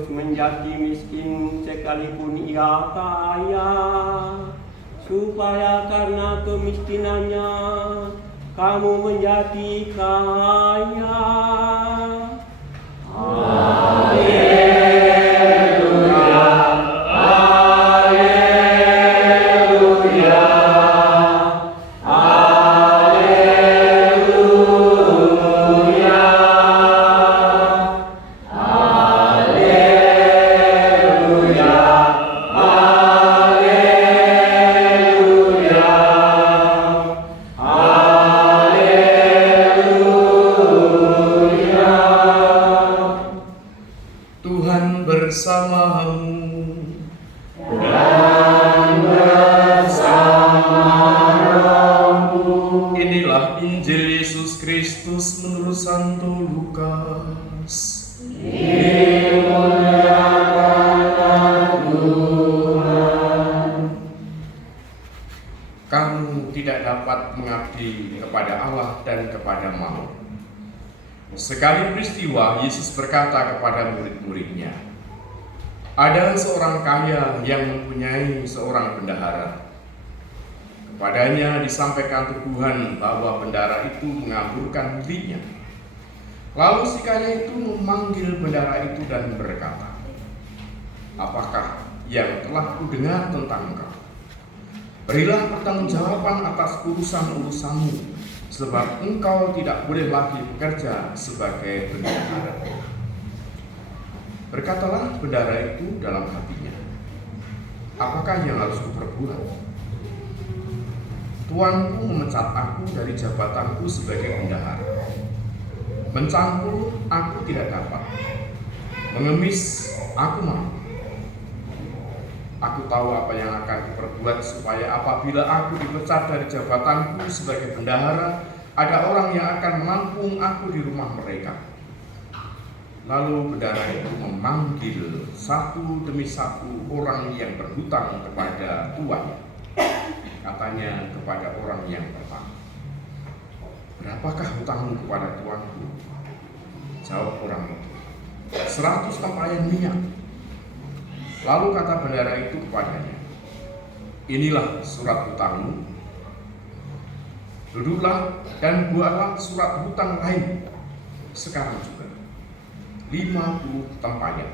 harus menjadi miskin sekalipun ia kaya, supaya karena kemiskinannya kamu menjadi kaya. Tuhan bersamamu dan bersama rohmu. Inilah Injil Yesus Kristus menurut Santo Lukas. Dimuliakanlah Tuhan. Kamu tidak dapat mengabdi kepada Allah dan kepada mammon. Sekali peristiwa, Yesus berkata kepada murid-muridnya, ada seorang kaya yang mempunyai seorang bendahara. Kepadanya disampaikan tuduhan bahwa bendahara itu mengaburkan miliknya. Lalu si kaya itu memanggil bendahara itu dan berkata, apakah yang telah kudengar tentang engkau? Berilah pertanggungjawaban atas urusan-urusanmu, sebab engkau tidak boleh lagi bekerja sebagai bendahara. Berkatalah bendahara itu dalam hatinya, apakah yang harus kuperbuat? Tuanku memecat aku dari jabatanku sebagai bendahara. Mencangkul aku tidak dapat, mengemis aku mau. Aku tahu apa yang akan kuperbuat supaya apabila aku dipecat dari jabatanku sebagai bendahara, ada orang yang akan menampung aku di rumah mereka. Lalu bendahara itu memanggil satu demi satu orang yang berhutang kepada tuannya. Katanya kepada orang yang pertama, berapakah hutangmu kepada tuanku? Jawab orang itu, 100 tempayan minyak. Lalu kata bendahara itu kepadanya, inilah surat hutangmu. Duduklah dan buatlah surat hutang lain sekarang juga, 50 tempayan.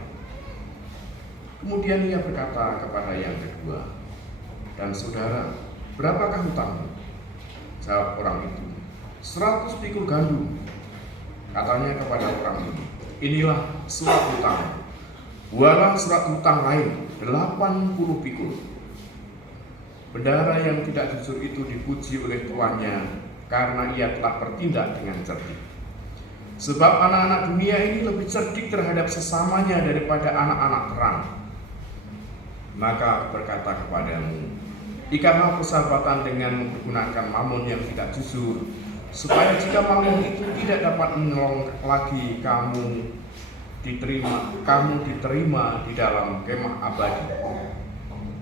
Kemudian ia berkata kepada yang kedua, dan saudara, berapakah hutangmu? Jawab orang itu, 100 pikul gandum. Katanya kepada orang itu, inilah surat hutangmu. Buatlah surat hutang lain, 80 pikul. Bendahara yang tidak jujur itu dipuji oleh tuannya karena ia telah bertindak dengan cerdik. Sebab anak-anak dunia ini lebih cerdik terhadap sesamanya daripada anak-anak terang. Maka berkata kepadamu, ikatlah persahabatan dengan menggunakan mammon yang tidak jujur, supaya jika mammon itu tidak dapat menolong lagi kamu diterima di dalam kemah abadi.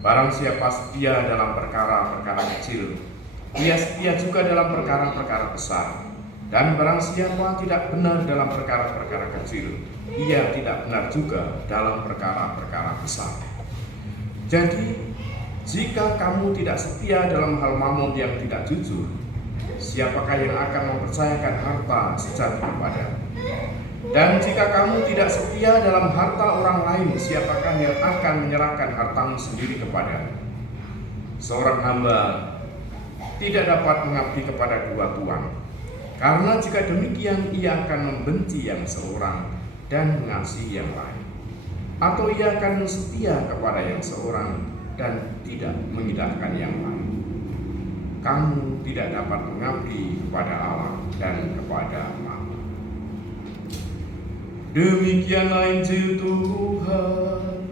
Barang siapa setia dalam perkara-perkara kecil, ia setia juga dalam perkara-perkara besar. Dan barang siapa tidak benar dalam perkara-perkara kecil, ia tidak benar juga dalam perkara-perkara besar. Jadi, jika kamu tidak setia dalam hal mammon yang tidak jujur, siapakah yang akan mempercayakan harta sejati kepadamu? Dan jika kamu tidak setia dalam harta orang lain, siapakah yang akan menyerahkan hartamu sendiri kepadamu? Seorang hamba tidak dapat mengabdi kepada dua tuan, karena jika demikian ia akan membenci yang seorang dan mengasihi yang lain, atau ia akan setia kepada yang seorang dan tidak mengindahkan yang lain. Kamu tidak dapat mengabdi kepada Allah dan kepada mammon. Demikianlah Injil Tuhan.